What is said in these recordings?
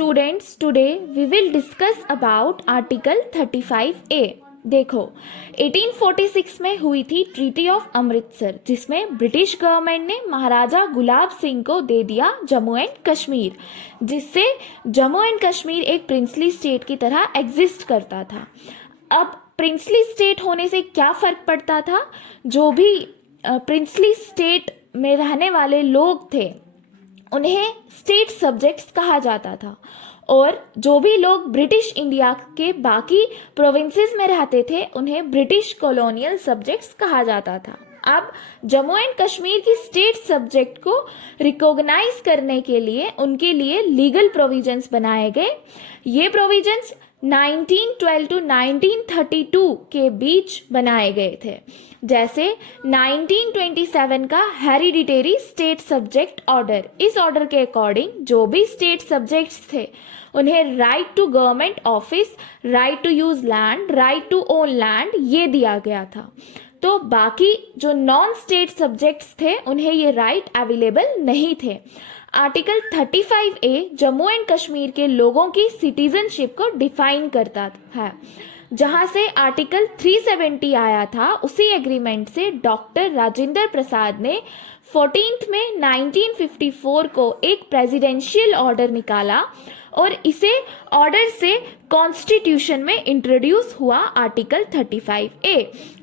students, today we will discuss about Article 35A। देखो 1846 में हुई थी ट्रीटी ऑफ अमृतसर, जिसमें ब्रिटिश गवर्नमेंट ने महाराजा गुलाब सिंह को दे दिया जम्मू एंड कश्मीर, जिससे जम्मू एंड कश्मीर एक प्रिंसली स्टेट की तरह एग्जिस्ट करता था। अब प्रिंसली स्टेट होने से क्या फ़र्क पड़ता था? जो भी प्रिंसली स्टेट में रहने वाले लोग थे उन्हें स्टेट सब्जेक्ट्स कहा जाता था, और जो भी लोग ब्रिटिश इंडिया के बाकी प्रोविंसेस में रहते थे उन्हें ब्रिटिश कॉलोनियल सब्जेक्ट्स कहा जाता था। अब जम्मू एंड कश्मीर की स्टेट सब्जेक्ट को रिकॉग्नाइज करने के लिए उनके लिए लीगल प्रोविजंस बनाए गए। ये प्रोविजंस 1912 टू 1932 के बीच बनाए गए थे। जैसे 1927 का हेरिडिटरी स्टेट सब्जेक्ट ऑर्डर, इस ऑर्डर के अकॉर्डिंग जो भी स्टेट सब्जेक्ट्स थे उन्हें right to government office, right to use land, right to own land ये दिया गया था। तो बाकी जो नॉन स्टेट सब्जेक्ट्स थे उन्हें ये राइट अवेलेबल नहीं थे। Article 35A Jammu and Kashmir के लोगों की सिटीजनशिप को डिफाइन करता है। जहां से आर्टिकल 370 आया था, उसी एग्रीमेंट से डॉक्टर राजेंद्र प्रसाद ने 14 में 1954 को एक प्रेसिडेंशियल ऑर्डर निकाला और इसे ऑर्डर से कॉन्स्टिट्यूशन में इंट्रोड्यूस हुआ article 35A।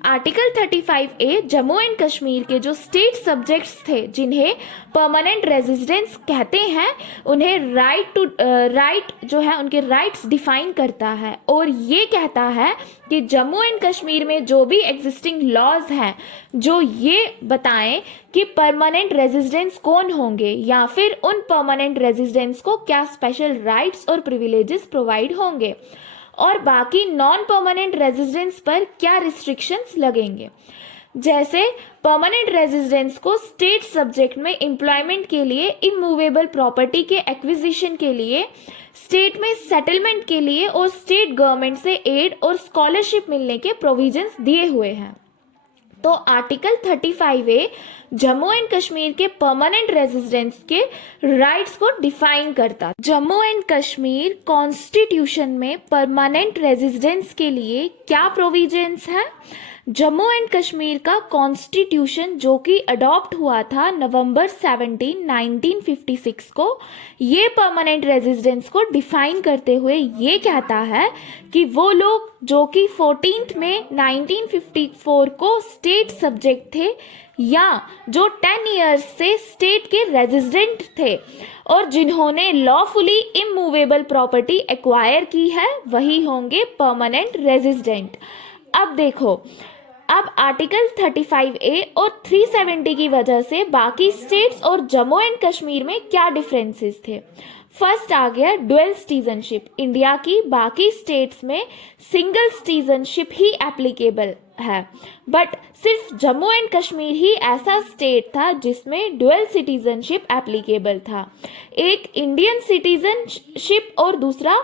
Article 35A Jammu and Kashmir के जो स्टेट सब्जेक्ट्स थे जिन्हें परमानेंट रेजिडेंस कहते हैं उन्हें राइट जो है उनके राइट्स डिफाइन करता है, और ये कहता है कि जम्मू एंड कश्मीर में जो भी एग्जिस्टिंग लॉज हैं जो ये बताएं कि परमानेंट रेजिडेंस कौन होंगे या फिर उन परमानेंट रेजिडेंट्स को क्या स्पेशल राइट्स और प्रिविलेजेस प्रोवाइड होंगे, और बाकी नॉन परमानेंट रेजिडेंट्स पर क्या रिस्ट्रिक्शंस लगेंगे। जैसे परमानेंट रेजिडेंट्स को स्टेट सब्जेक्ट में एम्प्लॉयमेंट के लिए, इमूवेबल प्रॉपर्टी के एक्विजिशन के लिए, स्टेट में सेटलमेंट के लिए और स्टेट गवर्नमेंट से एड और स्कॉलरशिप मिलने के प्रोविजंस दिए हुए हैं। तो article 35A Jammu and Kashmir के परमानेंट रेजिडेंट्स के राइट्स को डिफाइन करता। जम्मू एंड कश्मीर कॉन्स्टिट्यूशन में परमानेंट रेजिडेंट्स के लिए क्या प्रोविजंस हैं? जम्मू एंड कश्मीर का कॉन्स्टिट्यूशन जो कि अडॉप्ट हुआ था नवंबर 17, 1956 को, ये परमानेंट रेजिडेंट्स को डिफाइन करते हुए ये कहता है कि वो लोग जो कि 14 में 1954 को स्टेट सब्जेक्ट थे या जो 10 इयर्स से स्टेट के रेजिडेंट थे और जिन्होंने लॉफुली इमूवेबल प्रॉपर्टी एक्वायर की है वही होंगे परमानेंट रेजिडेंट। अब देखो, अब आर्टिकल 35A और 370 की वजह से बाकी स्टेट्स और जम्मू एंड कश्मीर में क्या डिफरेंसेस थे। फर्स्ट आ गया डुअल सिटीजनशिप। इंडिया की बाकी स्टेट्स में सिंगल सिटीजनशिप ही एप्लीकेबल है, बट सिर्फ जम्मू एंड कश्मीर ही ऐसा स्टेट था जिसमें डुअल सिटीजनशिप एप्लीकेबल था। एक इंडियन सिटीजनशिप और दूसरा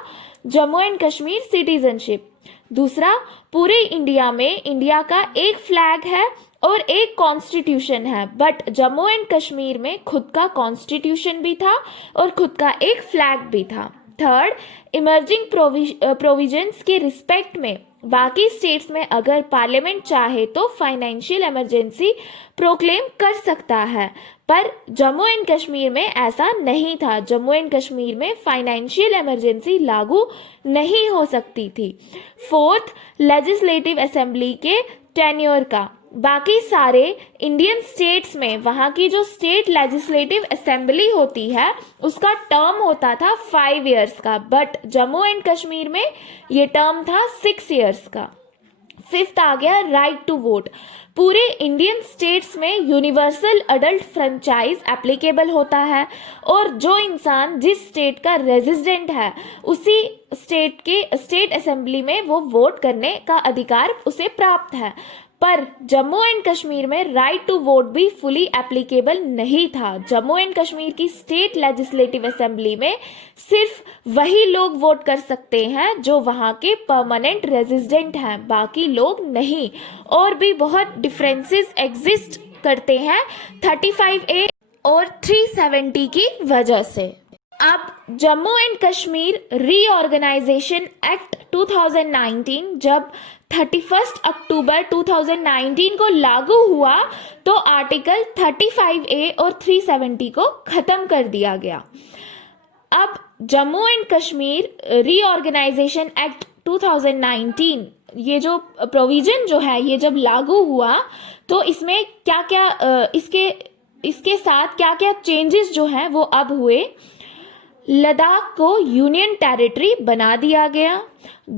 जम्मू एंड कश्मीर सिटीजनशिप। दूसरा, पूरे इंडिया में इंडिया का एक फ्लैग है और एक कॉन्स्टिट्यूशन है, बट जम्मू एंड कश्मीर में खुद का कॉन्स्टिट्यूशन भी था और खुद का एक फ्लैग भी था। थर्ड, इमर्जिंग प्रोविजंस के रिस्पेक्ट में बाकी स्टेट्स में अगर पार्लियामेंट चाहे तो फाइनेंशियल इमरजेंसी प्रोक्लेम कर सकता है, पर जम्मू एंड कश्मीर में ऐसा नहीं था। जम्मू एंड कश्मीर में फाइनेंशियल इमरजेंसी लागू नहीं हो सकती थी। फोर्थ, लेजिस्लेटिव असेंबली के टेन्योर का, बाकी सारे इंडियन स्टेट्स में वहाँ की जो स्टेट लेजिस्लेटिव असेंबली होती है उसका टर्म होता था 5 इयर्स का, बट जम्मू एंड कश्मीर में ये टर्म था 6 इयर्स का। फिफ्थ आ गया राइट टू वोट। पूरे इंडियन स्टेट्स में यूनिवर्सल अडल्ट फ्रेंचाइज एप्लीकेबल होता है और जो इंसान जिस स्टेट का रेजिडेंट है उसी स्टेट के स्टेट असेंबली में वो वोट करने का अधिकार उसे प्राप्त है। पर जम्मू एंड कश्मीर में राइट टू वोट भी फुली एप्लीकेबल नहीं था। जम्मू एंड कश्मीर की स्टेट लेजिस्लेटिव असेंबली में सिर्फ वही लोग वोट कर सकते हैं जो वहाँ के परमानेंट रेजिडेंट हैं, बाकी लोग नहीं। और भी बहुत डिफरेंसेस एग्जिस्ट करते हैं 35A और 370 की वजह से। अब Jammu and Kashmir reorganisation act 2019 जब 31 अक्टूबर 2019 को लागू हुआ तो आर्टिकल 35A और 370 को खत्म कर दिया गया। अब Jammu and Kashmir reorganisation act 2019 ये जो प्रोविजन जो है ये जब लागू हुआ तो इसमें क्या क्या इसके साथ क्या क्या चेंजेस जो हैं वो अब हुए। लद्दाख को यूनियन टेरिटरी बना दिया गया।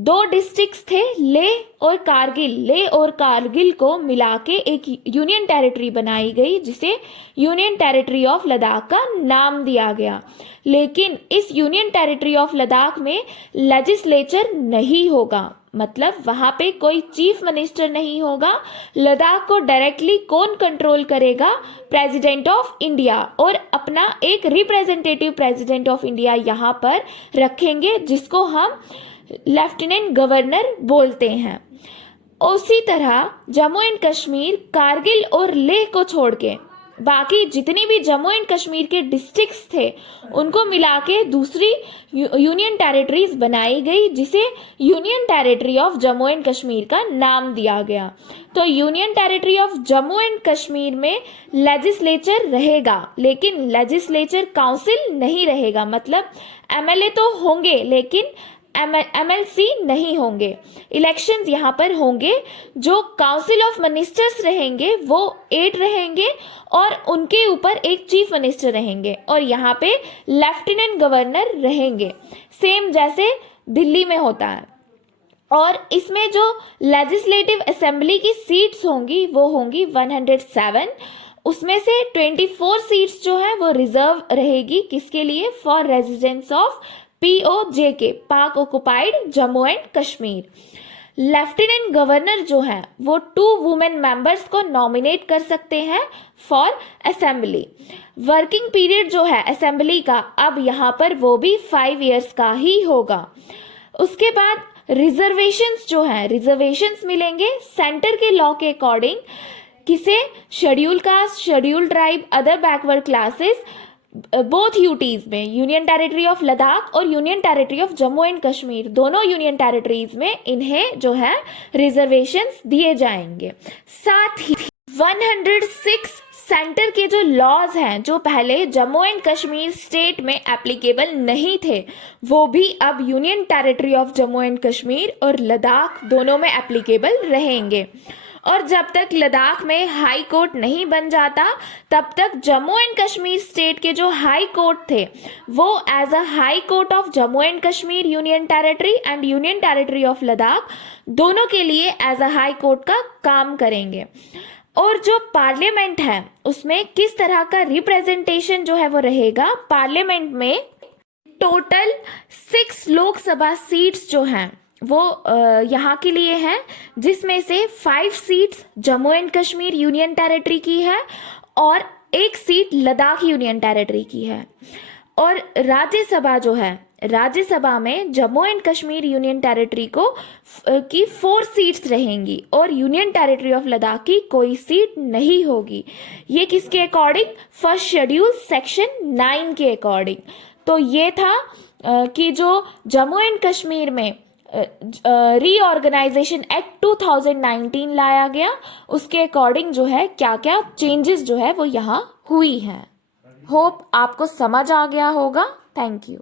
2 डिस्ट्रिक्ट्स थे, लेह और कारगिल। लेह और कारगिल को मिला के एक यूनियन टेरिटरी बनाई गई जिसे यूनियन टेरिटरी ऑफ लद्दाख का नाम दिया गया। लेकिन इस यूनियन टेरिटरी ऑफ लद्दाख में लेजिस्लेचर नहीं होगा, मतलब वहां पे कोई चीफ मिनिस्टर नहीं होगा। लद्दाख को डायरेक्टली कौन कंट्रोल करेगा? प्रेसिडेंट ऑफ इंडिया, और अपना एक रिप्रेजेंटेटिव प्रेसिडेंट ऑफ इंडिया यहाँ पर रखेंगे जिसको हम लेफ्टिनेंट गवर्नर बोलते हैं। उसी तरह जम्मू एंड कश्मीर कारगिल और लेह को छोड़ के बाकी जितनी भी जम्मू एंड कश्मीर के डिस्ट्रिक्ट्स थे उनको मिला के दूसरी यूनियन टेरिटरीज बनाई गई जिसे union territory of Jammu and Kashmir का नाम दिया गया। तो union territory of Jammu and Kashmir में लेजिस्लेचर रहेगा लेकिन लेजिस्लेचर काउंसिल नहीं रहेगा, मतलब एमएलए तो होंगे लेकिन एमएलसी नहीं होंगे। इलेक्शंस यहाँ पर होंगे। जो काउंसिल ऑफ मिनिस्टर्स रहेंगे वो 8 रहेंगे और उनके ऊपर एक चीफ मिनिस्टर रहेंगे और यहाँ पे लेफ्टिनेंट गवर्नर रहेंगे, सेम जैसे दिल्ली में होता है। और इसमें जो लेजिस्लेटिव असेंबली की सीट्स होंगी वो होंगी 107। उसमें से 24 सीट्स जो है वो रिजर्व रहेगी किसके लिए? फॉर रेजिडेंट्स ऑफ POJK, पाक occupied Jammu and Kashmir. Lieutenant governor जो है वो 2 वुमेन मेंबर्स को नॉमिनेट कर सकते हैं फॉर असेंबली। वर्किंग पीरियड जो है असेंबली का अब यहाँ पर वो भी 5 इयर्स का ही होगा। उसके बाद रिजर्वेशंस जो है रिजर्वेशंस मिलेंगे सेंटर के लॉ के अकॉर्डिंग। किसे? Schedule caste, schedule tribe, other backward classes both UTs में, यूनियन टेरिटरी ऑफ लद्दाख और union territory of Jammu and Kashmir, दोनों यूनियन टेरिटरीज में इन्हें जो है रिजर्वेशंस दिए जाएंगे। साथ ही 106 सेंटर के जो लॉज हैं जो पहले जम्मू एंड कश्मीर स्टेट में एप्लीकेबल नहीं थे वो भी अब union territory of Jammu and Kashmir और लद्दाख दोनों में एप्लीकेबल रहेंगे। और जब तक लद्दाख में हाई कोर्ट नहीं बन जाता तब तक जम्मू एंड कश्मीर स्टेट के जो हाई कोर्ट थे वो as a high court of Jammu and Kashmir union territory and union territory of Ladakh दोनों के लिए एज अ हाई कोर्ट का काम करेंगे। और जो पार्लियामेंट है उसमें किस तरह का रिप्रेजेंटेशन जो है वो रहेगा? पार्लियामेंट में टोटल 6 लोकसभा सीट्स जो हैं वो यहाँ के लिए है, जिसमें से 5 seats Jammu and Kashmir union territory की है और 1 सीट लद्दाख यूनियन टेरिटरी की है। और राज्यसभा जो है राज्यसभा में Jammu and Kashmir union territory को की 4 सीट्स रहेंगी और यूनियन टेरिटरी ऑफ लद्दाख की कोई सीट नहीं होगी। ये किसके अकॉर्डिंग? फर्स्ट शेड्यूल सेक्शन 9 के अकॉर्डिंग। तो ये था कि जो जम्मू एंड कश्मीर में रीऑर्गेनाइजेशन एक्ट 2019 लाया गया उसके अकॉर्डिंग जो है क्या क्या चेंजेस जो है वो यहाँ हुई हैं। होप आपको समझ आ गया होगा। Thank you.